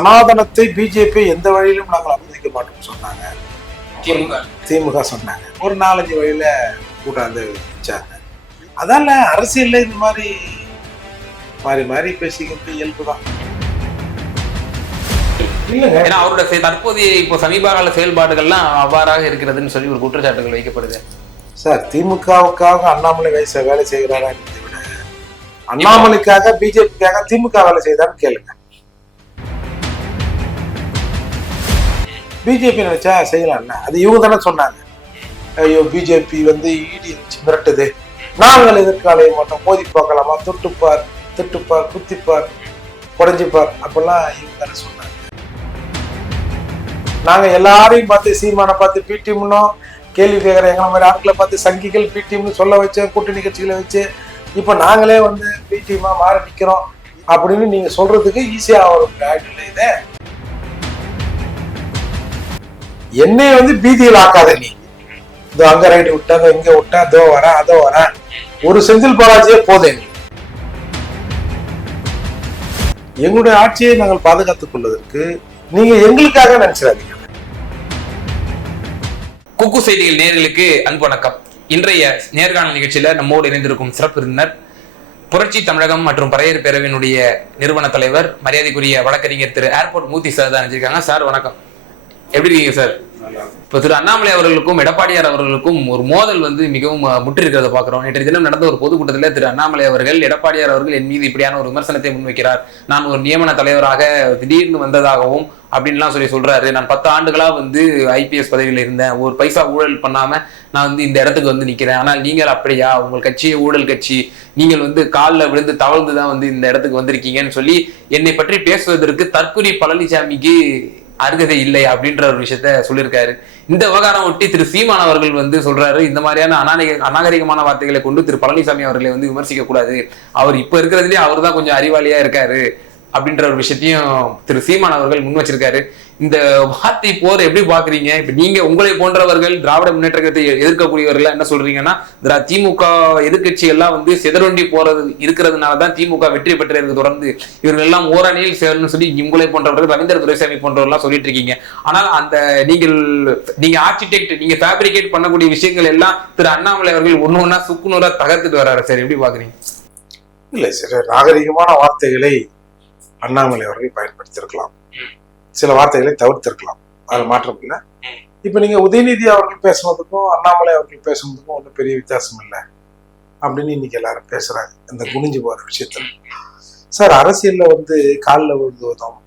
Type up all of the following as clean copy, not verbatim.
சனாதனத்தை பிஜேபி எந்த வழியிலும் நாங்கள் அனுமதிக்க மாட்டோம்னு சொன்னாங்க. திமுக சொன்னாங்க. ஒரு 4-5 வழியில கூட்டாந்து வச்சாங்க. அதால அரசியல்ல இந்த மாதிரி மாறி மாறி பேசிக்கிறது இயல்புதான். ஏன்னா அவரோட தற்போதைய இப்போ சமீப கால செயல்பாடுகள்லாம் அவ்வாறாக இருக்கிறதுன்னு சொல்லி ஒரு குற்றச்சாட்டுகள் வைக்கப்படுது. சார், திமுகவுக்காக அண்ணாமலை வேலை செய்கிறாரா விட அண்ணாமலைக்காக பிஜேபிக்காக திமுக வேலை செய்தான்னு கேளுங்க. பிஜேபி நினைச்சா செய்யலாம்ல. அது இவங்க தானே சொன்னாங்க. ஐயோ பிஜேபி இடி வச்சு மிரட்டுது, நாங்கள் எதிர்காலைய மாட்டோம், மோதி பார்க்கலாமா, தொட்டுப்பார் திட்டுப்பார் குத்திப்பார் குறைஞ்சிப்பார் அப்பெல்லாம் இவங்க தானே சொன்னாங்க. நாங்க எல்லாரையும் பார்த்து சீமானை பார்த்து பிடிஎம்னோம் கேள்வி கேட்கிற எங்களை மாதிரி ஆட்களை பார்த்து சங்கிகள் பிடிஎம்னு சொல்ல வச்சு கூட்டணி கட்சிகளை வச்சு இப்ப நாங்களே பிடிஎம்மா மாறி நிக்கிறோம் அப்படின்னு நீங்க சொல்றதுக்கு ஈஸியா ஒரு ஆயிட்டு இதே என்னைய பீதியில் ஆக்காத. நீ இதோ அங்க ரைடு விட்டா, இங்க விட்டா, அதோ வரேன் அதோ வரேன், ஒரு செந்தில் பாலாஜியே போதும். எங்களுடைய ஆட்சியை நாங்கள் பாதுகாத்துக் கொள்வதற்கு நீங்க எங்களுக்காக நினைச்சிடாதீங்க. குக்கு செய்திகள் நேயர்களுக்கு அன்பு வணக்கம். இன்றைய நேர்காணல் நிகழ்ச்சியில நம்மோடு இணைந்திருக்கும் சிறப்பு விருந்தினர் புரட்சி தமிழகம் மற்றும் பறையர் பேரவையினுடைய நிறுவன தலைவர் மரியாதைக்குரிய வழக்கறிஞர் திரு ஏர்போர்ட் மூர்த்தி சார் தான் நினைச்சிருக்காங்க. சார் வணக்கம், எப்படி இருக்கீங்க சார்? இப்ப திரு அண்ணாமலை அவர்களுக்கும் எடப்பாடியார் அவர்களுக்கும் ஒரு மோதல் மிகவும் முற்றி இருக்கிறத பாக்குறோம். நேற்று தினம் நடந்த ஒரு பொதுக்கூட்டத்தில் திரு அண்ணாமலை அவர்கள் எடப்பாடியார் அவர்கள் என் மீது இப்படியான ஒரு விமர்சனத்தை முன்வைக்கிறார், நான் ஒரு நியமன தலைவராக திடீர்னு வந்ததாகவும் அப்படின்லாம் சொல்றாரு. நான் 10 ஆண்டுகளா ஐபிஎஸ் பதவியில் இருந்தேன், ஒரு பைசா ஊழல் பண்ணாம நான் இந்த இடத்துக்கு நிக்கிறேன், ஆனால் நீங்கள் அப்படியா, உங்கள் கட்சியை ஊழல் கட்சி, நீங்கள் காலில் விழுந்து தவழ்ந்துதான் இந்த இடத்துக்கு வந்திருக்கீங்கன்னு சொல்லி என்னை பற்றி பேசுவதற்கு தற்கொலை பழனிசாமிக்கு அருகதை இல்லை அப்படின்ற ஒரு விஷயத்த சொல்லியிருக்காரு. இந்த விவகாரம் ஒட்டி திரு சீமான் அவர்கள் சொல்றாரு, இந்த மாதிரியான அநாகரிகமான வார்த்தைகளை கொண்டு திரு பழனிசாமி அவர்களை விமர்சிக்க கூடாது, அவர் இப்ப இருக்கிறதுலேயே அவர் தான் கொஞ்சம் அறிவாளியா இருக்காரு அப்படின்ற ஒரு விஷயத்தையும் திரு சீமான் அவர்கள் முன் வச்சிருக்காரு. இந்த வார்த்தை போர் எப்படி பாக்குறீங்க? இப்ப நீங்க உங்களை போன்றவர்கள் திராவிட முன்னேற்றத்தை எதிர்க்கக்கூடியவர்கள் என்ன சொல்றீங்கன்னா, திமுக எதிர்கட்சி எல்லாம் சிதறொண்டி போறது இருக்கிறதுனாலதான் திமுக வெற்றி பெற்றது, தொடர்ந்து இவர்கள் எல்லாம் ஓரணியில் சேரணும்னு சொல்லி உங்களை போன்றவர்கள் ரவீந்திர துரைசாமி போன்றவர்கள் சொல்லிட்டு இருக்கீங்க. ஆனால் அந்த நீங்க ஆர்கிடெக்ட், நீங்க ஃபேப்ரிகேட் பண்ணக்கூடிய விஷயங்கள் எல்லாம் திரு அண்ணாமலை அவர்கள் ஒண்ணு சுக்குநூறா தகர்த்துட்டு வர்றாரு சார், எப்படி பாக்குறீங்க? இல்ல சார், நாகரிகமான வார்த்தைகளை அண்ணாமலை அவர்கள் பயன்படுத்தியிருக்கலாம், சில வார்த்தைகளை தவிர்த்திருக்கலாம், அதுல மாற்றம் இல்லை. இப்ப நீங்க உதயநிதி அவர்கள் பேசுனதுக்கும் அண்ணாமலை அவர்கள் பேசுனதுக்கும் ஒன்றும் பெரிய வித்தியாசம் இல்லை அப்படின்னு இன்னைக்கு எல்லாரும் பேசுறாங்க இந்த குனிஞ்சு போற விஷயத்துல. சார், அரசியல்ல காலில் விழுந்துவதும்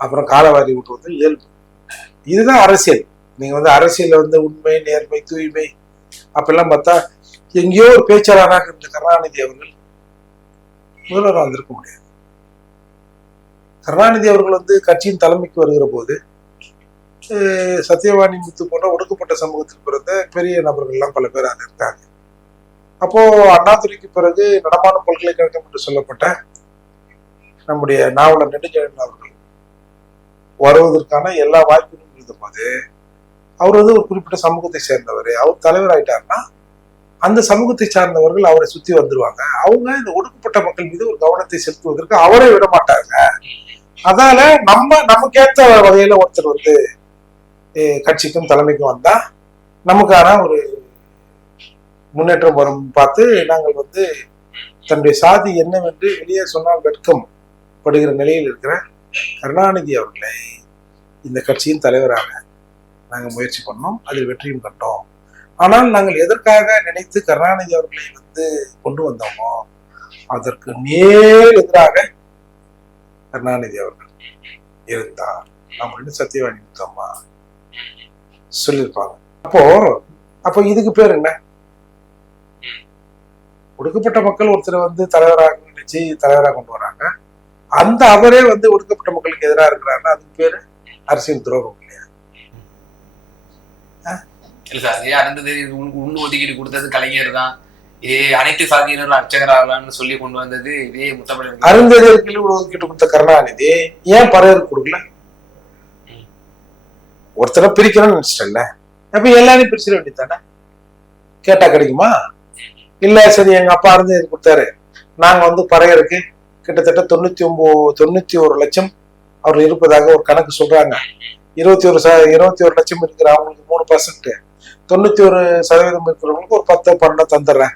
அப்புறம் காலவாரி விட்டுவதும் இயல்பு, இதுதான் அரசியல். நீங்க அரசியல்ல உண்மை நேர்மை தூய்மை அப்பெல்லாம் பார்த்தா எங்கேயோ ஒரு பேச்சாளராக இருந்த கருணாநிதி அவர்கள் முதல்வர் வந்திருக்க முடியாது. கருணாநிதி அவர்கள் கட்சியின் தலைமைக்கு வருகிற போது சத்யவாணி முத்து போன்ற ஒடுக்கப்பட்ட சமூகத்தில் பிறந்த பெரிய நபர்கள்லாம் பல பேர் அங்க இருக்காங்க. அப்போ அண்ணாதுரைக்கு பிறகு நடமாடும் பல்கலைக்கழகம் என்று சொல்லப்பட்ட நம்முடைய நாவலர் நெடுஞ்செழியன் அவர்கள் வருவதற்கான எல்லா வாய்ப்புகளும் இருந்த போது அவர் ஒரு குறிப்பிட்ட சமூகத்தை சேர்ந்தவர், அவர் தலைவர் ஆயிட்டாருன்னா அந்த சமூகத்தை சார்ந்தவர்கள் அவரை சுத்தி வந்துருவாங்க. அவங்க இந்த ஒடுக்கப்பட்ட மக்கள் மீது ஒரு கவனத்தை செலுத்துவதற்கு அவரை விட மாட்டாங்க. அதனால நமக்கேற்ற வகையில ஒருத்தர் கட்சிக்கும் தலைமைக்கும் வந்தா நமக்கான ஒரு முன்னேற்றம் வரும் பார்த்து நாங்கள் தன்னுடைய சாதி என்னவென்று வெளியே சொன்னால் வெட்கம் படுகிற நிலையில் இருக்கிற கருணாநிதி அவர்களை இந்த கட்சியின் தலைவராக நாங்கள் முயற்சி பண்ணோம், அதில் வெற்றியும் கண்டோம். ஆனால் நாங்கள் எதற்காக நினைத்து கருணாநிதி அவர்களை கொண்டு வந்தோமோ அதற்கு நேர் எதிராக கருணாநிதி அவர்கள் இருந்தார் அப்படின்னு சத்யவாணி முத்தம்மா சொல்லியிருப்பாங்க. அப்போ இதுக்கு பேர் என்ன? ஒடுக்கப்பட்ட மக்கள் ஒருத்தர் தலைவராக நினைச்சு தலைவராக கொண்டு வராங்க, அந்த அவரே ஒடுக்கப்பட்ட மக்களுக்கு எதிராக இருக்கிறாருன்னா அதுக்கு பேரு அரசியல் துரோகம் இல்லையா? ஒதுக்கீடு கொடுத்தது கலைஞர் தான், அனைத்து சாதியினரும் அர்ச்சகராகலாம்னு சொல்லி கொண்டு வந்தது இதே முத்தமிழ். அருந்ததியருக்கு ஒதுக்கீட்டு கொடுத்த கருணாநிதி ஏன் பறையருக்கு கொடுக்கல? ஒருத்தர பிரிக்கணும்னு நினைச்சிட்டல, அப்ப எல்லாரையும் பிரிச்சிட வேண்டியதானே? கேட்டா கிடைக்குமா? இல்ல சரி எங்க அப்பா அருந்ததியர் கொடுத்தாரு, நாங்க பறையருக்கு கிட்டத்தட்ட 91 லட்சம் அவர்கள் இருப்பதாக ஒரு கணக்கு சொல்றாங்க. 21 லட்சம் இருக்கிற அவங்களுக்கு 3%, 91% இருக்கிறவங்களுக்கு ஒரு 10-12 தந்துடுறேன்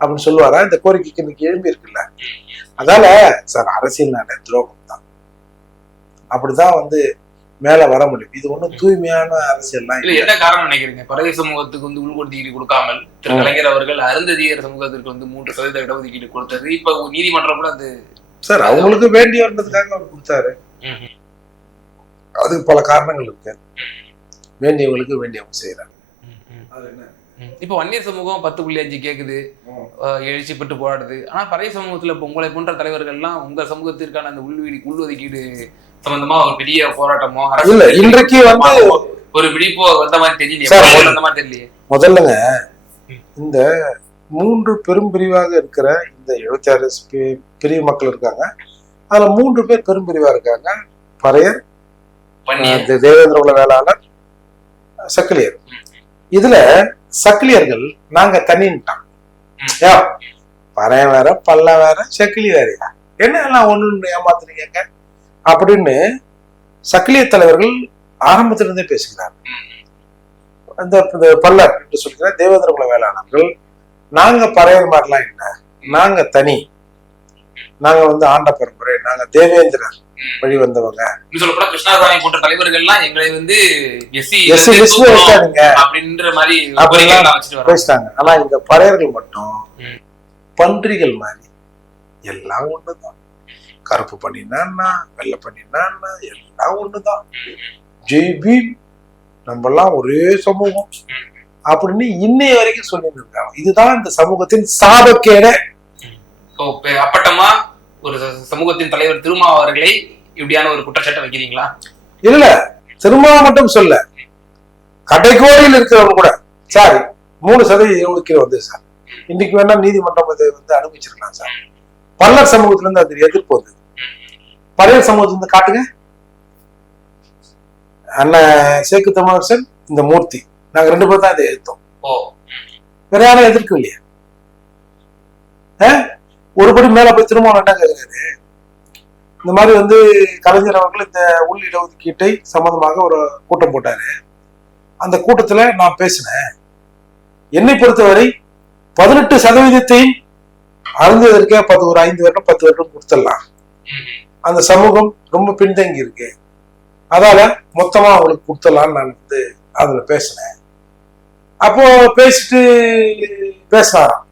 அப்படின்னு சொல்லுவாரா? இந்த கோரிக்கைக்கு இன்னைக்கு எழும்பி இருக்குல்ல. அதால சார் அரசியல் துரோகம் தான். அப்படிதான் மேல வர முடியும். இது ஒண்ணும் தூய்மையான அரசியல்லாம் இல்ல. என்ன காரணம் நினைக்கிறீங்க? பறவை சமூகத்துக்கு உள்ஒதுக்கீடு கொடுக்காமல் திரு கலைஞர் அவர்கள் அருந்ததியர் சமூகத்திற்கு 3% இடஒதுக்கீடு கொடுத்தது. இப்ப நீதிமன்றம் கூட அது சார் அவங்களுக்கு வேண்டி வந்ததுக்காக அவர் கொடுத்தாரு. அதுக்கு பல காரணங்கள் இருக்கு. வேண்டியவங்களுக்கு வேண்டியவங்க செய்யறாங்க. இப்ப வன்னியர் சமூகம் 10.5 கேக்குது, எழுச்சி பெற்று போராடுது. ஆனா பறவை சமூகத்துல இப்ப உங்களை போன்ற தலைவர்கள் எல்லாம் உங்க சமூகத்திற்கான அந்த உள்ஒதுக்கீடு சம்பந்தமா ஒரு பெரிய போராட்டமோ இல்ல இன்றைக்கு ஒரு விழிப்போ வந்த மாதிரி தெரியலையே. முதல்லங்க இந்த 3 பெரும் பிரிவாக இருக்கிற இந்த 76 பிரிவு மக்கள் இருக்காங்க. அதுல 3 பேர் பெரும் பிரிவா இருக்காங்க. பறையர், தேவேந்திர குல வேளாளர், சக்கிலியர். இதுல சக்கிலியர்கள் நாங்க தனின்ட்டான். பறையன் வேற, பல்ல வேற, சக்கிலி வேறையா, என்ன எல்லாம் ஒண்ணு ஏமாத்துறீங்க அப்படின்னு சக்கிலிய தலைவர்கள் ஆரம்பத்திலிருந்தே பேசுகிறார். இந்த பல்லர் என்று சொல்கிற தேவேந்திர குல வேளாளர்கள், நாங்க பறையர் மாதிரிலாம் இல்லை, நாங்க தனி, நாங்க ஆண்ட பரம்பரை, நாங்க தேவேந்திரர் வழி வந்தவங்க. கிருஷ்ணாசாமி போன்ற தலைவர்கள்லாம் எங்களை அப்படின்ற மாதிரி பேசிட்டாங்க. ஆனா இந்த பறையர்கள் மட்டும் பன்றிகள் மாதிரி எல்லாம் ஒண்ணுதான். கருப்பு பண்ணினா வெள்ளை பண்ணினா எல்லாம் ஒண்ணுதான். ஜெய்பி நம்ம எல்லாம் ஒரே சமூகம் அப்படின்னு இன்னைய வரைக்கும் சொல்லிட்டு இருக்காங்க. இதுதான் இந்த சமூகத்தின் சாபக்கேட. அப்பட்டமா ஒரு சமூகத்தின் தலைவர் திருமா அவர்களை இப்படியான ஒரு குற்றச்சாட்டை வைக்கிறீங்களா? இல்ல, திருமா மட்டும் சொல்ல, கடைக்கோடியில் இருக்கிறவங்க கூட சார் 3% ஒதுக்கீடு வந்து சார் இன்னைக்கு வேணா நீதிமன்றம் அனுமதிச்சிருக்கலாம் சார். பல்லர் சமூகத்துல இருந்து அது எதிர்ப்பு வந்தது. பறையர் சமூகத்துல இருந்து காட்டுங்க. அண்ணன் சேக்கு தமிழரசன், இந்த மூர்த்தி, நாங்க 2 பேரும் தான் இதை எதிர்த்தோம். வேற யாரும் எதிர்க்க இல்லையா? ஒருபடி மேல போய் திருமணம் என்ன கேட்கிறாரு, இந்த மாதிரி கலைஞர் அவர்கள் இந்த உள் இடஒதுக்கீட்டை சம்பந்தமாக ஒரு கூட்டம் போட்டாரு. அந்த கூட்டத்துல நான் பேசினேன். என்னை பொறுத்தவரை 18% அருந்ததற்கே ஒரு 5 வருடம் 10 வருடம் கொடுத்துடலாம். அந்த சமூகம் ரொம்ப பின்தங்கி இருக்கு, அதால மொத்தமா அவங்களுக்கு கொடுத்துடலான்னு நான் அதுல பேசினேன். அப்போ பேசிட்டு பேசினாராம்.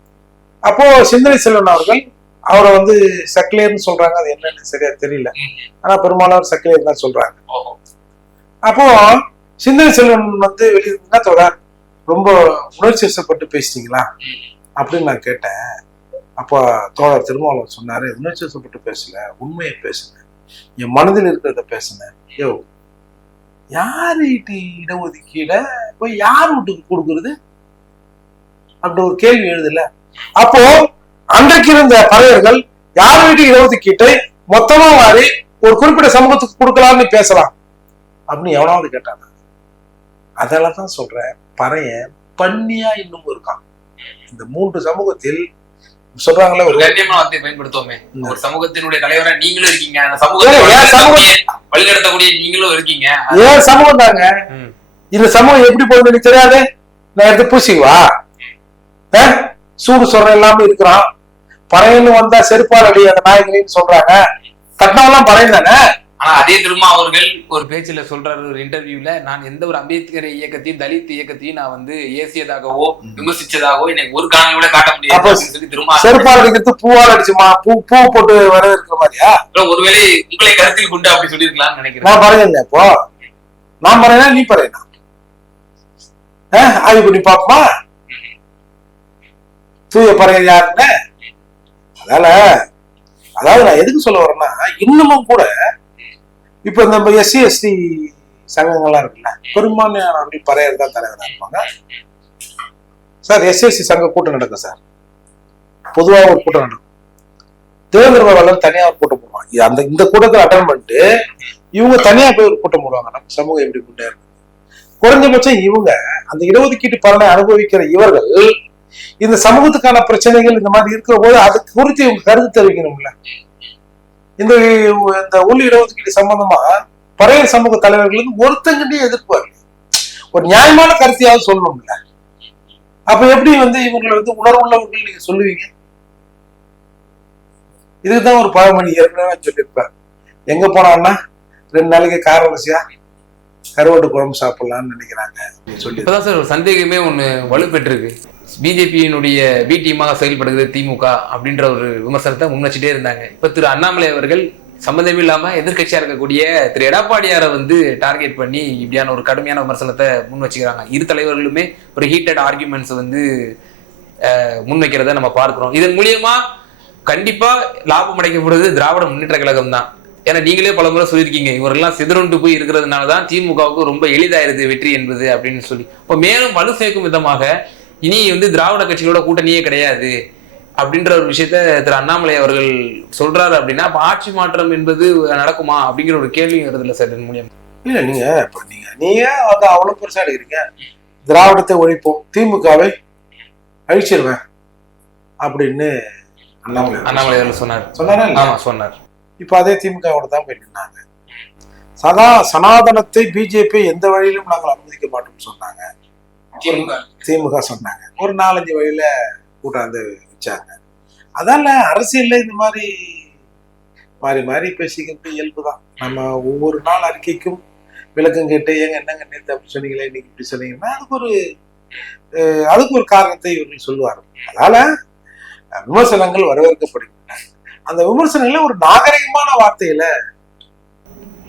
அப்போ சிந்தனை செல்வன் அவர்கள் அவரை சக்கிலியர்னு சொல்றாங்க. அது என்னன்னு சரியா தெரியல, ஆனா பெரும்பாலும் சக்கிலியர் தான் சொல்றாங்க. அப்போ சிந்தனை செல்வன் வெளியிருந்தா தொடர் ரொம்ப உணர்ச்சி வசப்பட்டு பேசிட்டீங்களா அப்படின்னு நான் கேட்டேன். அப்போ தோழர் திருமாவளவன் சொன்னாரு, உணர்ச்சி வசப்பட்டு பேசல, உண்மையை பேசுனேன், என் மனதில் இருக்கிறத பேசினேன். யோ, யாரு இடஒதுக்கீட போய் யார் வீட்டுக்கு கொடுக்கறது அப்படி ஒரு கேள்வி எழுதுல. அப்போ அன்றைக்கு இருந்த பறையர்கள் யார் வீட்டு இடஒதுக்கீட்டை மொத்தமா மாறி ஒரு குறிப்பிட்ட சமூகத்துக்கு கொடுக்கலாம்னு பேசலாம் அப்படின்னு எவனாவது கேட்டாங்க. அதெல்லாம் தான் சொல்றேன், பறையன் பண்ணியா இன்னும் இருக்கான். இந்த 3 சமூகத்தில் சொல்றாங்களே, ஒரு கண்ணியமான வார்த்தையை பயன்படுத்துவோமே, ஒரு சமூகத்தினுடைய தலைவரா நீங்களும் இருக்கீங்க, அந்த சமூகத்தை வழிநடத்தக்கூடிய நீங்களும் இருக்கீங்க. ஏன் சமூகம் தாங்க. இந்த சமூகம் எப்படி போகுதுன்னு எனக்கு தெரியாது. நான் எடுத்து பூசிக்குவா? சூடு சொல்ற எல்லாமே இருக்கிறான். பறையன்னு வந்தா செருப்பால் அடி அந்த நாயகரின்னு சொல்றாங்க. கட்டினவெல்லாம் பறையன் தானே. ஆனா அதே திருமா அவர்கள் ஒரு பேச்சுல சொல்றாரு, ஒரு இன்டர்வியூல, நான் எந்த ஒரு அம்பேத்கர் இயக்கத்தையும் தலித் இயக்கத்தையும் நான் ஏசியதாகவோ விமர்சிச்சதாகவோ எனக்கு ஒரு காரணம் கூட காட்ட முடியாது. திருமா செருப்பால் அடிக்கிறது பூவால் அடிச்சுமா, பூ போட்டு வர இருக்கிற மாதிரியா? ஒருவேளை உங்களை கருத்தில் கொண்டு அப்படி சொல்லிருக்கலாம்னு நினைக்கிறேன். நான் பறையல. இப்போ நான் பறையனா நீ பறையனா? ஆய்வு பண்ணி பாப்போமா தூய பறையன் யாருன்னு? அதாவது நான் எதுக்கு சொல்ல வரேன்னா, இன்னமும் கூட இப்ப நம்ம SC ST சங்கங்கள்லாம் இருக்குல்ல, பெரும்பான்மையான பறையர் தான் தலைவராக இருப்பாங்க சார். SC ST சங்க கூட்டம் நடக்கும் சார், பொதுவாக ஒரு கூட்டம் நடக்கும். தேவேந்திர வேளாளர் தனியா ஒரு கூட்டம் போடுவாங்க. இந்த கூட்டத்தில் அட்டன் பண்ணிட்டு இவங்க தனியா போய் ஒரு கூட்டம் போடுவாங்க. நம்ம சமூகம் எப்படி முன்னேறும், குறைஞ்சபட்சம் இவங்க அந்த இடஒதுக்கீட்டு பலனை அனுபவிக்கிற இவர்கள் இந்த சமூகத்துக்கான பிரச்சனைகள் இந்த மாதிரி இருக்கிற போது அதுக்கு குறித்து இவங்க கருத்து தெரிவிக்கணும்ல. இந்த இந்த உள் இடஒதுக்கீடு சம்பந்தமா பறையர் சமூக தலைவர்களுக்கு ஒருத்தங்கிட்டே எதிர்ப்பாரு. ஒரு நியாயமான கருத்தையாவது சொல்லணும்ல. அப்ப எப்படி வந்து இவங்களை வந்து உணர்வுள்ளவர்கள் நீங்க சொல்லுவீங்க? இதுதான் ஒரு பழமொழி ஏற்கனவே சொல்லியிருப்பார். எங்க போனான்னா 2 நாளைக்கு காரவரிசையா கருவாட்டு குழம்பு சாப்பிடலாம்னு நினைக்கிறாங்க அப்படின்னு சொல்லி. இப்பதான் சார் ஒரு சந்தேகமே ஒண்ணு வலுப்பெற்றிருக்கு. பிஜேபியினுடைய பி டீமாக செயல்படுகிறது திமுக அப்படின்ற ஒரு விமர்சனத்தை முன் வச்சுட்டே இருந்தாங்க. இப்ப திரு அண்ணாமலை அவர்கள் சம்மந்தமே இல்லாம எதிர்கட்சியா இருக்கக்கூடிய திரு எடப்பாடியாரை வந்து டார்கெட் பண்ணி இப்படியான ஒரு கடுமையான விமர்சனத்தை முன் வச்சுக்கிறாங்க. இரு தலைவர்களுமே ஒரு ஹீட்டட் ஆர்குமெண்ட்ஸ் வந்து முன்வைக்கிறத நம்ம பார்க்கிறோம். இதன் மூலியமா கண்டிப்பா லாபம் அடைக்கப்படுறது திராவிட முன்னேற்ற கழகம் தான். ஏன்னா நீங்களே பல முறை சொல்லியிருக்கீங்க, இவரெல்லாம் சிதறுண்டு போய் இருக்கிறதுனாலதான் திமுகவுக்கு ரொம்ப எளிதாயிருது வெற்றி என்பது அப்படின்னு சொல்லி. இப்போ மேலும் வலு சேர்க்கும் விதமாக இனி வந்து திராவிட கட்சிகளோட கூட்டணியே கிடையாது அப்படின்ற ஒரு விஷயத்த திரு அண்ணாமலை அவர்கள் சொல்றாரு அப்படின்னா அப்ப ஆட்சி மாற்றம் என்பது நடக்குமா அப்படிங்கிற ஒரு கேள்வி வருது இல்ல சார் இதன் மூலியம்? இல்ல நீங்க அதை அவ்வளவு பெருசா எடுக்கிறீங்க. திராவிடத்தை ஒழிப்போம், திமுகவை அழிச்சிருவேன் அப்படின்னு அண்ணாமலை அவர்கள் சொன்னாரா? ஆமா சொன்னார். இப்ப அதே திமுகவோட தான் போய் நின்னாங்க. சனாதனத்தை பிஜேபி எந்த வழியிலும் நாங்கள் அனுமதிக்க மாட்டோம்னு சொன்னாங்க. திமுக சொன்னாங்க. ஒரு 4-5 வழியில கூட்டாந்து வச்சாங்க. அதால அரசியல்ல இந்த மாதிரி மாறி மாறி பேசிக்கிட்டு இயல்புதான். நம்ம ஒவ்வொரு நாள் அறிக்கைக்கும் விளக்கம் கேட்டு ஏங்க என்னங்க நேற்று அப்படி சொன்னீங்களே இன்னைக்கு இப்படி சொன்னீங்கன்னா அதுக்கு ஒரு காரணத்தை இவர்கள் சொல்லுவார். அதனால விமர்சனங்கள் வரவேற்கப்படுகின்றன. அந்த விமர்சனங்கள ஒரு நாகரிகமான வார்த்தையில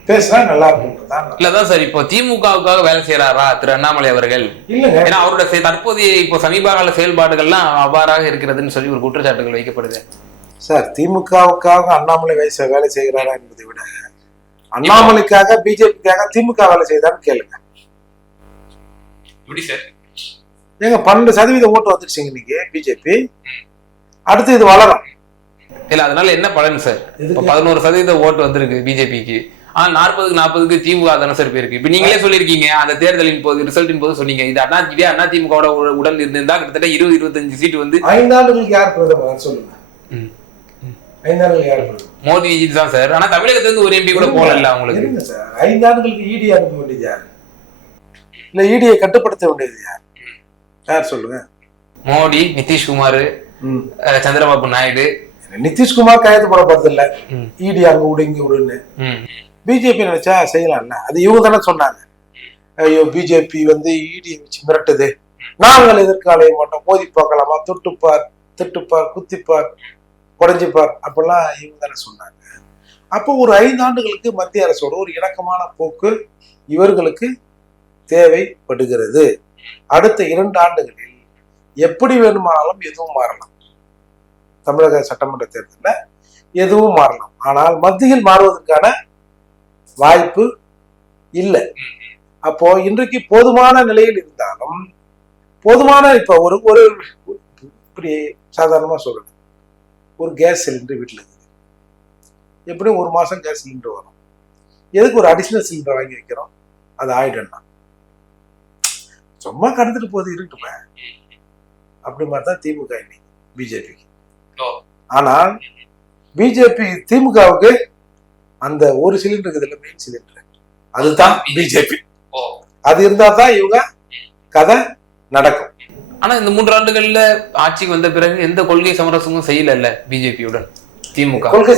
பேசினா நல்லா இருக்கும். இல்லதான் சார் இப்போ திமுகவுக்காக வேலை செய்யறாரா திரு அண்ணாமலை அவர்கள்? இல்லங்க, ஏன்னா அவரோட தற்போதைய இப்போ சமீப கால செயல்பாடுகள்லாம் அவ்வாறாக இருக்கிறதுன்னு சொல்லி ஒரு குற்றச்சாட்டுகள் வைக்கப்படுது. சார் திமுகவுக்காக அண்ணாமலை வேலை செய்கிறாரா என்பதை விட அண்ணாமலைக்காக பிஜேபிக்காக திமுக வேலை செய்தான்னு கேளுங்க. ஏங்க 12% ஓட்டு வந்துருச்சுங்க இன்னைக்கு பிஜேபி. அடுத்து இது வளரும் இல்ல, அதனால என்ன பலன் சார்? 11% ஓட்டு வந்திருக்கு பிஜேபிக்கு. ஆனா 40-40 திமுக தானே சார் போயிருக்கு. இப்ப நீங்களே சொல்லிருக்கீங்க அந்த தேர்தலின் போது ரிசல்ட்டின் போது சொன்னீங்க இது அண்ணா திமுக உடன் இருந்திருந்தா கிட்டத்தட்ட 20-25 சீட்டு வந்து 5 ஆண்டுகளுக்கு யார் பிரதமர் சொல்லுங்க. 5 ஆண்டுகளுக்கு யார் பிரதமர்? மோடி தான் சார். ஆனா தமிழகத்துல இருந்து ஒரு எம்பி கூட போகல அவங்களுக்கு. 5 ஆண்டுகளுக்கு இடி அனுப்ப வேண்டியது யார்? இல்ல இடியை கட்டுப்படுத்த வேண்டியது யார் சொல்லுங்க? மோடி, நிதிஷ்குமார், சந்திரபாபு நாயுடு. நிதிஷ்குமார் கையெழுத்து போட போறது இல்ல, இடி அங்க விடு இங்க விடுன்னு. பிஜேபி நினைச்சா செய்யலாம்ல. அது இவங்க தானே சொன்னாங்க, ஐயோ பிஜேபி வந்து இடியை வச்சு மிரட்டுது, நாங்கள் எதற்கு அலைய மாட்டோம், மோதி பார்க்கலாமா, தொட்டுப்பார், திட்டுப்பார், குத்திப்பார், குறைஞ்சிப்பார் அப்படிலாம் இவங்க தானே சொன்னாங்க. அப்போ ஒரு 5 ஆண்டுகளுக்கு மத்திய அரசோட ஒரு இணக்கமான போக்கு இவர்களுக்கு தேவைப்படுகிறது. அடுத்த 2 ஆண்டுகளில் எப்படி வேணுமானாலும் எதுவும் மாறலாம். தமிழக சட்டமன்ற தேர்தலில் எதுவும் மாறலாம். ஆனால் மத்தியில் மாறுவதற்கான வாய்ப்பு இல்லை. அப்போ இன்றைக்கு போதுமான நிலையில் இருந்தாலும் போதுமான இப்ப ஒரு இப்படி சாதாரணமா சொல்றது, ஒரு கேஸ் சிலிண்டர் வீட்டுல இருக்குது, எப்படியும் 1 மாசம் கேஸ் சிலிண்டர் வரும். எதுக்கு ஒரு அடிஷனல் சிலிண்டர் வாங்கி வைக்கிறோம்? அது ஆயிடும்னா சும்மா கடந்துட்டு போது இருக்குமே. அப்படி மாதிரிதான் திமுக இன்னைக்கு பிஜேபிக்கு. ஆனால் பிஜேபி திமுகவுக்கு அந்த ஒரு சிலிண்டர் இருக்குதுல்ல, மெயின் சிலிண்டர், அதுதான் பிஜேபி. அது இருந்தா தான் இவங்க கதை நடக்கும். ஆனா இந்த 3 ஆண்டுகள்ல ஆட்சிக்கு வந்த பிறகு எந்த கொள்கை சமரசமும் செய்யல பிஜேபியுடன் திமுக. கொள்கை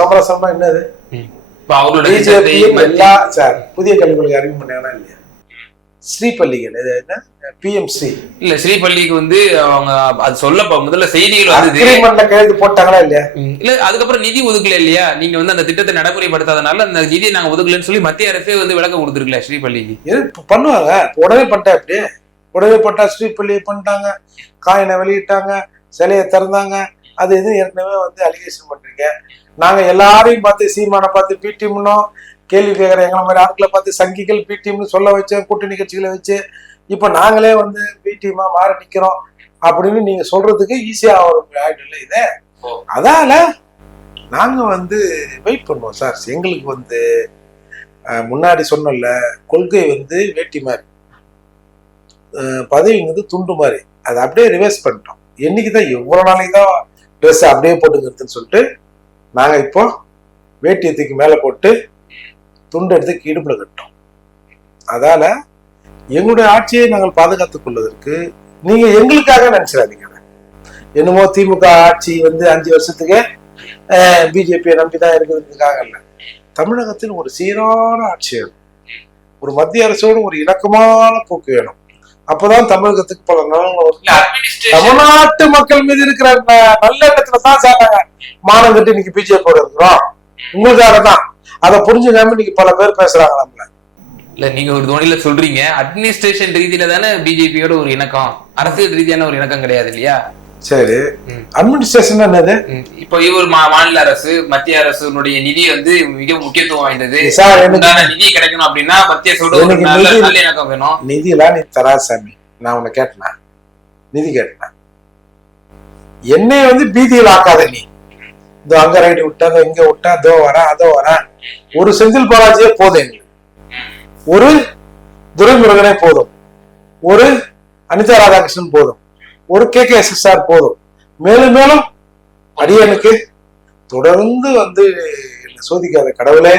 சமரசம்னா என்னது? புதிய கல்விக் கொள்கை அறிமுகம் பண்ணாங்கன்னா இல்லையா? ஸ்ரீபள்ளிகள் பிஎம்சி இல்ல, ஸ்ரீபள்ளிக்கு வந்து அவங்க அது சொல்ல முதல்ல செய்திகள் வந்து கைது போட்டாங்களா இல்லையா? இல்ல, அதுக்கப்புறம் நிதி ஒதுக்கல இல்லையா? நீங்க வந்து அந்த திட்டத்தை நடைமுறைப்படுத்தாதனால அந்த நிதியை நாங்க ஒதுக்கலன்னு சொல்லி மத்திய அரசே வந்து விளக்கம் கொடுத்துருக்கல ஸ்ரீபள்ளிக்கு. பண்ணுவாங்க, உடனே பண்ணிட்டா அப்படியே உடனே பட்டா ஸ்ரீபள்ளி பண்ணிட்டாங்க, காயினை வெளியிட்டாங்க, சிலையை திறந்தாங்க. அது எதுவும் ஏற்கனவே வந்து அலிகேஷன் பண்றீங்க. நாங்க எல்லாரையும் பார்த்து சீமானை பார்த்து பிடிஎம்னோம் கேள்வி கேட்கிற எங்களை மாதிரி ஆட்களை பார்த்து சங்கிகள் பிடிஎம்னு சொல்ல வச்சேன், கூட்டணி கட்சிகளை வச்சு. இப்ப நாங்களே வந்து பிடிஎம்மா மாற நிக்கிறோம் அப்படின்னு நீங்க சொல்றதுக்கு ஈஸியா ஒரு ஆயிடும்ல இது. அதால நாங்க வந்து வெயிட் பண்ணுவோம் சார். எங்களுக்கு வந்து முன்னாடி சொன்னல, கொள்கை வந்து வேட்டி மாதிரி, பதவி வந்து துண்டு மாதிரி, அதை அப்படியே ரிவர்ஸ் பண்ணிட்டோம். என்னைக்குதான் எவ்வளவு நாளைக்கு தான் ட்ரெஸ் அப்படியே போட்டுக்கிறதுன்னு சொல்லிட்டு நாங்க இப்போ வேட்டியை தூக்கி மேலே போட்டு துண்டு எடுத்து இடுப்புல கட்டும். அதால எங்களுடைய ஆட்சியை நாங்கள் பாதுகாத்துக் கொள்வதற்கு நீங்க எங்களுக்காக நினைச்சிடாதீங்க. என்னமோ திமுக ஆட்சி வந்து 5 வருஷத்துக்கு பிஜேபியை நம்பிதான் இருக்கிறதுக்காக இல்லை. தமிழகத்தில் ஒரு சீரான ஆட்சி வேணும், ஒரு மத்திய அரசோடு ஒரு இணக்கமான போக்கு வேணும். அப்பதான் தமிழகத்துக்கு பல நலன்கள். தமிழ்நாட்டு மக்கள் மீது இருக்கிற நல்ல இடத்துல தான் சார் நாங்க மானம் கட்டி இன்னைக்கு பிஜேபியோட இருக்கிறோம். உங்களுக்காக தான். அதை புரிஞ்சுக்காம இன்னைக்கு பல பேர் பேசுறாங்க நம்மள. இல்ல நீங்க ஒரு தோணியில சொல்றீங்க, அட்மினிஸ்ட்ரேஷன் ரீதியில தானே பிஜேபியோட ஒரு இணக்கம், அரசியல் ரீதியான ஒரு இணக்கம் கிடையாது இல்லையா? சரி, அட்மினிஸ்ட்ரேஷன் என்னது? இப்போ இவர் மாநில அரசு மத்திய அரசுடைய நிதி வந்து மிக முக்கியத்துவம் வாய்ந்தது. நிதி கிடைக்கணும் அப்படின்னா மத்திய நல்ல இணக்கம் வேணும். நிதி எல்லாம் நீ தராசாமி. நான் உன்னை கேட்டனா நிதி கேட்டேன். என்னை வந்து பீதியில் ஆக்காத நீ. இதோ அங்க ரைடு விட்டா, இங்க விட்டா, அதோ வரேன் அதோ வரேன். ஒரு செந்தில் பாலாஜியே போதும் எங்களுக்கு, ஒரு துரைமுருகனே போதும், ஒரு அனிதா ராதாகிருஷ்ணன் போதும், ஒரு KKSSR போதும். மேலும் மேலும் அடியனுக்கு தொடர்ந்து வந்து சோதிக்காத கடவுளே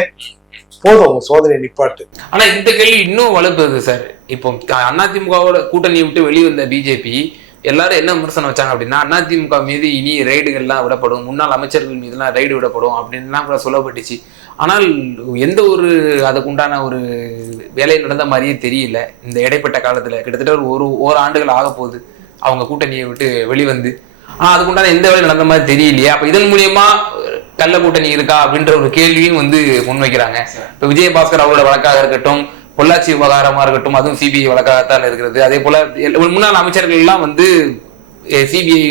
போதும், சோதனை நிப்பாட்டு. ஆனா இந்த கேள்வி இன்னும் வலுப்புது சார். இப்போ அதிமுகவோட கூட்டணியை விட்டு வெளிவந்த பிஜேபி எல்லாரும் என்ன விமர்சனம் வச்சாங்க அப்படின்னா, அதிமுக மீது இனி ரைடுகள்லாம் விடப்படும், முன்னாள் அமைச்சர்கள் மீதுலாம் ரைடு விடப்படும் அப்படின்லாம் கூட சொல்லப்பட்டுச்சு. ஆனால் எந்த ஒரு அதுக்குண்டான ஒரு வேலை நடந்த மாதிரியே தெரியல. இந்த இடைப்பட்ட காலத்துல கிட்டத்தட்ட ஒரு ஆண்டுகள் ஆக போகுது அவங்க கூட்டணியை விட்டு வெளிவந்து. அதுக்குண்டான எந்த வேலை நடந்த மாதிரி தெரியலையே. அப்ப இதன் மூலியமா கள்ள கூட்டணி இருக்கா அப்படின்ற ஒரு கேள்வியும் வந்து முன்வைக்கிறாங்க. இப்ப விஜயபாஸ்கர் அவரோட வழக்காக இருக்கட்டும், பொள்ளாச்சி விவகாரமா இருக்கட்டும், அதுவும் சிபிஐ வழக்காகத்தான் இருக்கிறது. அதே போல முன்னாள் அமைச்சர்கள் எல்லாம் வந்து சிபிஐ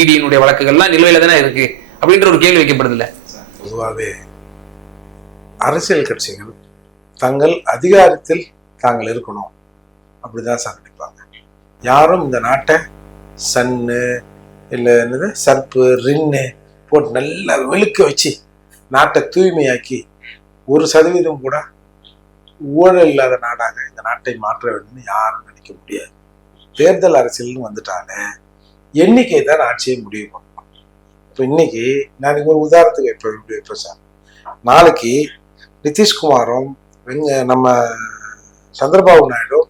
இடியினுடைய வழக்குகள்லாம் நிலுவையில தானே இருக்கு அப்படின்ற ஒரு கேள்வி வைக்கப்படுது இல்ல? பொதுவாகவே அரசியல் கட்சிகள் தங்கள் அதிகாரத்தில் தாங்கள் இருக்கணும் அப்படிதான் சார் நினைப்பாங்க. யாரும் இந்த நாட்டை சன்னு இல்லை என்னது சர்ப்பு ரின்னு போட்டு நல்லா வெளுக்க வச்சு நாட்டை தூய்மையாக்கி 1% கூட ஊழல் இல்லாத நாடாக இந்த நாட்டை மாற்ற வேண்டும்னு யாரும் நினைக்க முடியாது. தேர்தல் அரசியல்னு வந்துட்டாலே எண்ணிக்கை தான் ஆட்சியை முடிவு பண்ணணும். இப்போ இன்னைக்கு நான் ஒரு உதாரணத்துக்கு இப்போ சார், நாளைக்கு நிதிஷ்குமாரும் நம்ம சந்திரபாபு நாயுடு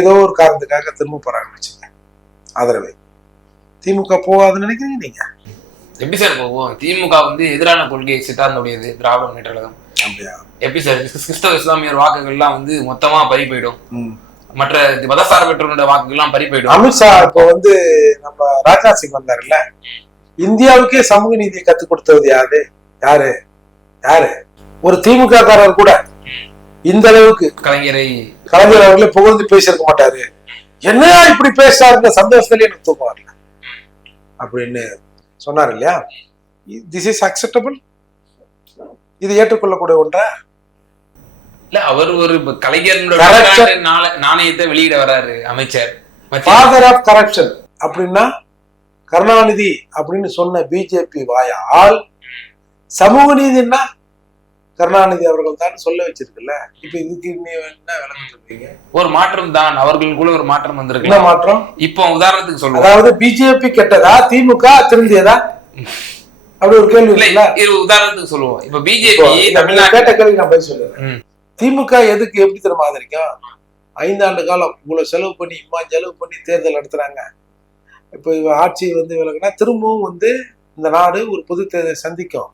ஏதோ ஒரு காரணத்துக்காக திரும்ப போறாங்க வச்சுங்க ஆதரவை, திமுக போகாதுன்னு நினைக்கிறீங்க நீங்க? எப்படி சார் போவோம்? திமுக வந்து எதிரான கொள்கை சித்தாந்தோடையது திராவிட முன்னேற்ற கழகம். அப்படியா? எப்படி சார் கிறிஸ்தவ இஸ்லாமியர் வாக்குகள்லாம் வந்து மொத்தமா பறி போயிடும், மற்ற மதசார்பற்றவருடைய வாக்குகள்லாம் பறி போயிடும். அமித்ஷா இப்போ வந்து நம்ம ராஜ்நாத் சிங் வந்தாருல்ல, இந்தியாவுக்கே சமூக நீதியை கத்துக் கொடுத்தது யாரு யாரு? ஒரு திமுக காரர் கூட இந்த அளவுக்கு கலைஞர் அவர்களே புகழ்ந்து பேசியிருக்க மாட்டாரு. என்ன இப்படி பேசுறாருங்க, சந்தோஷத்துல எனக்கு தூக்கம் வரல அப்படின்னு சொன்னார் இல்லையா? This is acceptable? இது ஏற்றுக்கொள்ளக்கூடிய ஒன்றா? இல்ல, அவர் ஒரு கலைஞர் நாணயத்தை வெளியிட வர்றாரு அமைச்சர். ஃபாதர் ஆஃப் கரப்ஷன் அப்படின்னா கருணாநிதி அப்படின்னு சொன்ன பிஜேபி வாயால் சமூக நீதினா கருணாநிதி அவர்கள் தான் சொல்ல வச்சிருக்குல்ல. இப்ப இதுக்கு என்ன விளக்கம் சொல்றீங்க? ஒரு மாற்றம் தான், அவர்களுக்குள்ள ஒரு மாற்றம் வந்திருக்கு. என்ன மாற்றம்? இப்போ உதாரணத்துக்கு சொல்லுவோம், அதாவது பிஜேபி கெட்டதா திமுக திருந்தியதா அப்படி ஒரு கேள்வி இல்ல. உதாரணத்துக்கு சொல்லுவோம், இப்ப பிஜேபி கேட்ட கேள்வி நான் பதில் சொல்லுவேன். திமுக எதுக்கு எப்படி தெரியுமா ஆதரிக்கும்? 5 ஆண்டு காலம் இவ்வளவு செலவு பண்ணி தேர்தல் நடத்துறாங்க. இப்ப ஆட்சி வந்து விலகுனா திரும்பவும் வந்து இந்த நாடு ஒரு பொது தேர்தலை சந்திக்கும்.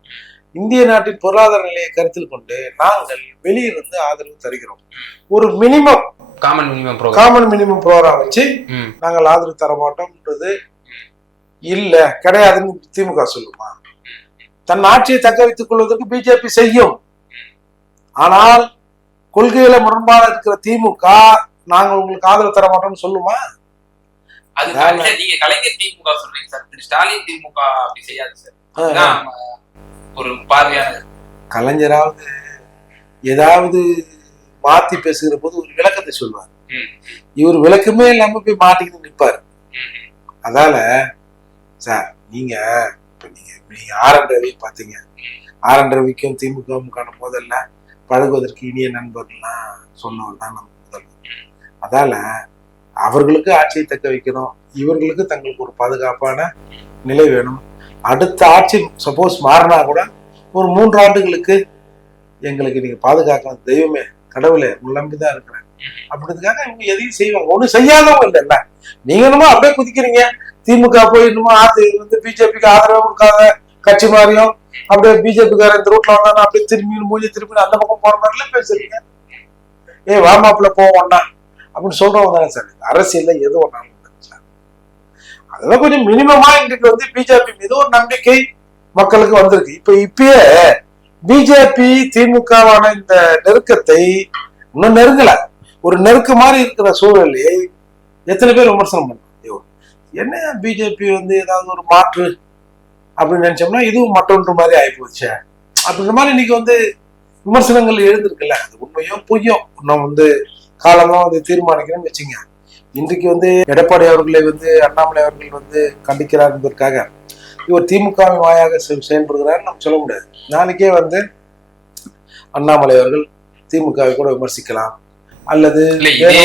இந்திய நாட்டின் பொருளாதார நிலையை கருத்தில் கொண்டு நாங்கள் வெளியிலிருந்து ஆதரவு தருகிறோம். ஒரு மினிமம் காமன் மினிமம் ப்ரோக்ராம் வச்சு நாங்கள் ஆதரவு தர மாட்டோம்ன்றது இல்ல, கிடையாதுன்னு திமுக சொல்லுமா? தன் ஆட்சியை தக்க வைத்துக் கொள்வதற்கு பிஜேபி செய்யும். ஆனால் கொள்கையில முரண்பாடு இருக்கிற திமுக நாங்கள் உங்களுக்கு ஆதரவு தர மாட்டோம்னு சொல்லுமா? நீங்க கலைஞர் திமுக சொல்றீங்க சார், திரு ஸ்டாலின் திமுக அப்படி செய்யாது சார். ஒரு பார்வையான கலைஞராவது ஏதாவது மாத்தி பேசுகிற போது ஒரு விளக்கத்தை சொல்லுவார். இவர் விளக்கமே இல்லாம போய் மாட்டிக்கிட்டு நிற்பாரு. அதால சார் நீங்க ஆர்.என். ரவி பாத்தீங்க, ஆர்.என். ரவிக்கும் திமுகவுக்கான முதல்ல பழகுவதற்கு இனிய நண்பர்கள்லாம் சொன்னவர் தான் நம்ம முதல்வர். அதால அவர்களுக்கு ஆட்சியை தக்க வைக்கணும், இவர்களுக்கு தங்களுக்கு ஒரு பாதுகாப்பான நிலை வேணும். அடுத்த ஆட்சி சப்போஸ் மாறினா கூட ஒரு 3 ஆண்டுகளுக்கு எங்களுக்கு நீங்க பாதுகாக்கலாம், தெய்வமே கடவுளே உங்களை நம்பிதான் இருக்கிறேன் அப்படின்றதுக்காக இவங்க எதையும் செய்வாங்க. ஒண்ணும் செய்யாதவங்க இல்லைல்ல. நீங்க என்னமோ அப்படியே குதிக்கிறீங்க, திமுக போய் இன்னுமோ வந்து பிஜேபிக்கு ஆதரவு கொடுக்காத கட்சி மாதிரியும், அப்படியே பிஜேபிக்கார இந்த ரூட்ல வந்தாலும் அப்படியே திரும்பி அந்த பக்கம் போற மாதிரிலாம் பேசுறீங்க. வாமாப்புல போவோம்னா அப்படின்னு சொல்றவங்க தானே சார். அரசியல்ல எது ஒன்றாலும் சார், அதெல்லாம் கொஞ்சம் மினிமமா இன்றைக்கு வந்து பிஜேபி மீது ஒரு நம்பிக்கை மக்களுக்கு வந்திருக்கு. இப்பயே பிஜேபி திமுகவான இந்த நெருக்கத்தை இன்னும் நெருங்கல, ஒரு நெருக்க மாதிரி இருக்கிற சூழலை எத்தனை பேர் விமர்சனம் பண்றாங்க. என்ன பிஜேபி வந்து ஏதாவது ஒரு மாற்று அப்படின்னு நினைச்சோம்னா இதுவும் மற்றொன்று மாதிரி ஆயிப்போச்சு அப்படின்ற மாதிரி இன்னைக்கு வந்து விமர்சனங்கள் எழுந்திருக்குல்ல. அது உண்மையோ பொய்யும் நம்ம வந்து காலமா வந்து தீர்மானிக்கணும்னு வச்சுங்க. இன்றைக்கு வந்து எடப்பாடி அவர்களை வந்து அண்ணாமலை அவர்கள் வந்து கண்டிக்கிறார் என்பதற்காக இவர் திமுகவின் வாயாக செயல்படுகிறார் நம்ம சொல்ல முடியாது. நாளைக்கே வந்து அண்ணாமலை அவர்கள் திமுகவை கூட விமர்சிக்கலாம். அல்லது இதே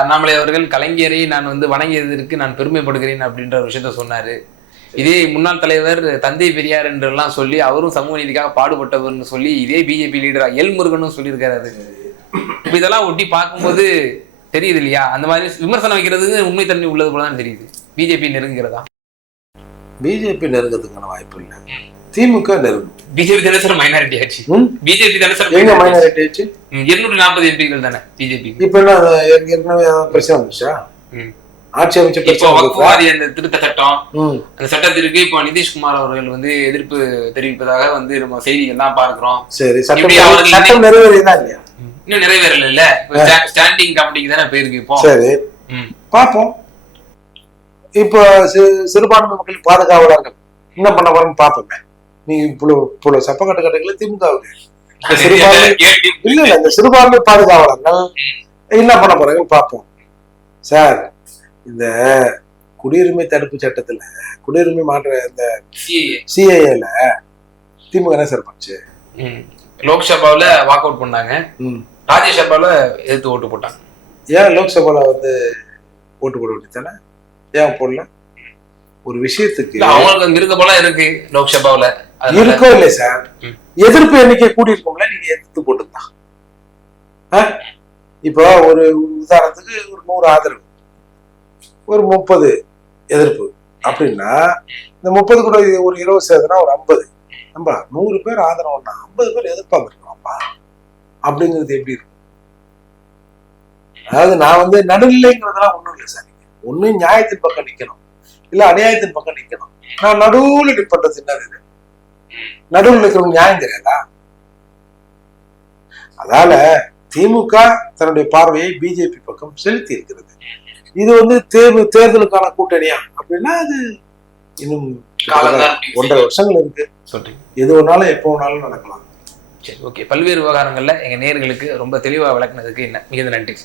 அண்ணாமலை அவர்கள் கலைஞரை நான் வந்து வணங்கியதற்கு நான் பெருமைப்படுகிறேன் அப்படின்ற விஷயத்த சொன்னாரு. இதே முன்னாள் தலைவர் தந்தை பெரியார் என்றெல்லாம் சொல்லி அவரும் சமூக நீதிக்காக பாடுபட்டவர்னு சொல்லி இதே பிஜேபி லீடரா எல் முருகனும் சொல்லியிருக்காரு. இப்ப இதெல்லாம் ஒட்டி பார்க்கும்போது தெரியுது இல்லையா, அந்த மாதிரி விமர்சனம் வைக்கிறதுக்கு உண்மை தன்மை உள்ளது போலதான் தெரியுது. பிஜேபி நெருங்குகிறதா? பிஜேபி நெருங்கிறதுக்கான வாய்ப்பு இல்லை, திமுக நெருங்கும். பிஜேபி தானே மைனாரிட்டி ஆச்சு. பிஜேபி தானே மைனாரிட்டி ஆச்சு. 240 எம்பிகள் தானே பிஜேபி. இப்ப என்ன ஏற்கனவே பிரச்சனை வந்துச்சா? ஆட்சி அமைச்ச அந்த திருத்த சட்டம், அந்த சட்டத்திற்கு இப்போ நிதிஷ்குமார் அவர்கள் வந்து எதிர்ப்பு தெரிவிப்பதாக வந்து நம்ம செய்திகள்லாம் பார்க்கிறோம். சரி, சட்டம் நிறைவேறியதா இல்லையா? இன்னும் நிறைவேறல இல்ல, ஸ்டாண்டிங் கமிட்டிக்கு தானே போயிருக்கு இப்போ. சரி பாப்போம். இப்போ சிறுபான்மை மக்கள் பாதுகாவலர்கள் என்ன பண்ண போறேன்னு பாப்போமே. நீங்க இவ்வளவு சப்பக்கட்டு கட்டுகளை திமுகவுக்கு இல்ல இந்த சிறுபான்மை பாதுகாவலர்கள் என்ன பண்ண போறாங்கன்னு பாப்போம் சார். இந்த குடியுரிமை தடுப்பு சட்டத்துல குடியுரிமை மாற்ற இந்த சிஏஏல திமுக என்ன சார் பண்ணுச்சு? லோக்சபாவில வாக் அவுட் பண்ணாங்க, ராஜ்யசபால எதிர்த்து ஓட்டு போட்டாங்க. ஏன் லோக்சபால வந்து ஓட்டு போட வேண்டியதானே, ஏன் போடல? ஒரு விஷயத்துக்கு அவங்களுக்கு இருக்க போல இருக்கு. லோக்சபாவில இருக்கோ இல்லையா சார், எதிர்ப்பு எண்ணிக்கை கூடி இருக்கும்ல, நீங்க எதிர்த்து போட்டுதான். இப்போ ஒரு உதாரணத்துக்கு ஒரு 100 ஆதரவு, ஒரு 30 எதிர்ப்பு அப்படின்னா இந்த 30 கூட ஒரு 20 சேர்த்துனா ஒரு 50. நம்ம 100 பேர் ஆதரவுன்னா 50 பேர் எதிர்ப்பாங்க இருக்கணும்ப்பா அப்படிங்கிறது எப்படி இருக்கும்? அதாவது நான் வந்து நடுநிலைங்கிறதுலாம் ஒண்ணும் இல்லை சார். ஒண்ணு நியாயத்தின் பக்கம் நிக்கணும், இல்ல அநியாயத்தின் பக்கம் நிக்கணும். நான் நடுவுல நிற்பது என்னது? நடுவில் இருக்கிறவங்க நியாயம் தெரியாதா? அதால திமுக தன்னுடைய பார்வையை பிஜேபி பக்கம் செலுத்தி இருக்கிறது. இது வந்து தேர்தலுக்கான கூட்டணியா அப்படின்னா அது இன்னும் 1.5 வருஷங்கள் இருக்கு. எது ஒன்னாலும் எப்போ வேணாலும் நடக்கலாம். சரி, ஓகே. பல்வேறு விவகாரங்கள்ல எங்க நேயர்களுக்கு ரொம்ப தெளிவா விளக்குனதுக்கு என்ன மிகுந்த நன்றி.